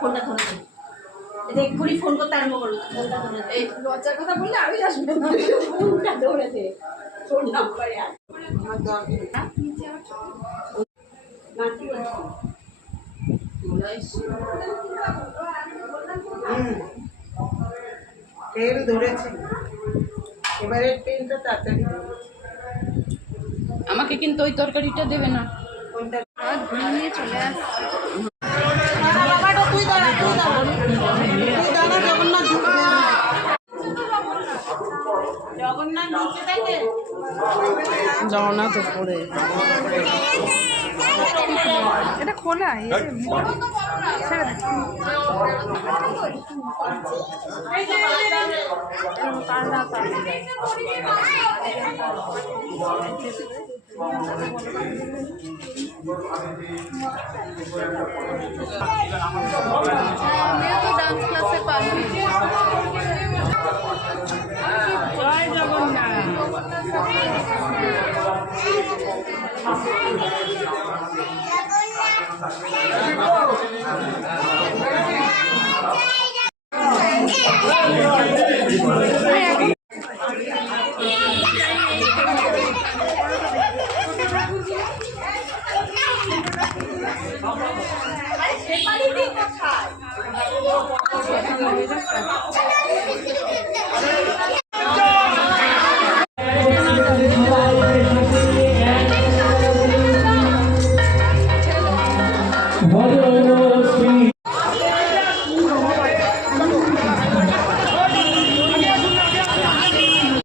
ফোনটা ধরে এক্ষুনি ফোন করতে আরম্ভ করলো। ফোনটা ধরে এই লজ্জার কথা বললে আমি আসবে না। ফোনটা ধরে দে, ফোন নাম্বারে আর আমার দরকার নিচে আমার মাটি তেল ধরেছে, এবারে তেলটা তাড়াতাড়ি। আমাকে কিন্তু ওই তরকারিটা দেবে না। নিয়ে চলে আসছে। জগন্নাথ পড়ে এটা খোলা আমিও তো ডান্স ক্লাসে পাবি। জয় জগন্নাথ।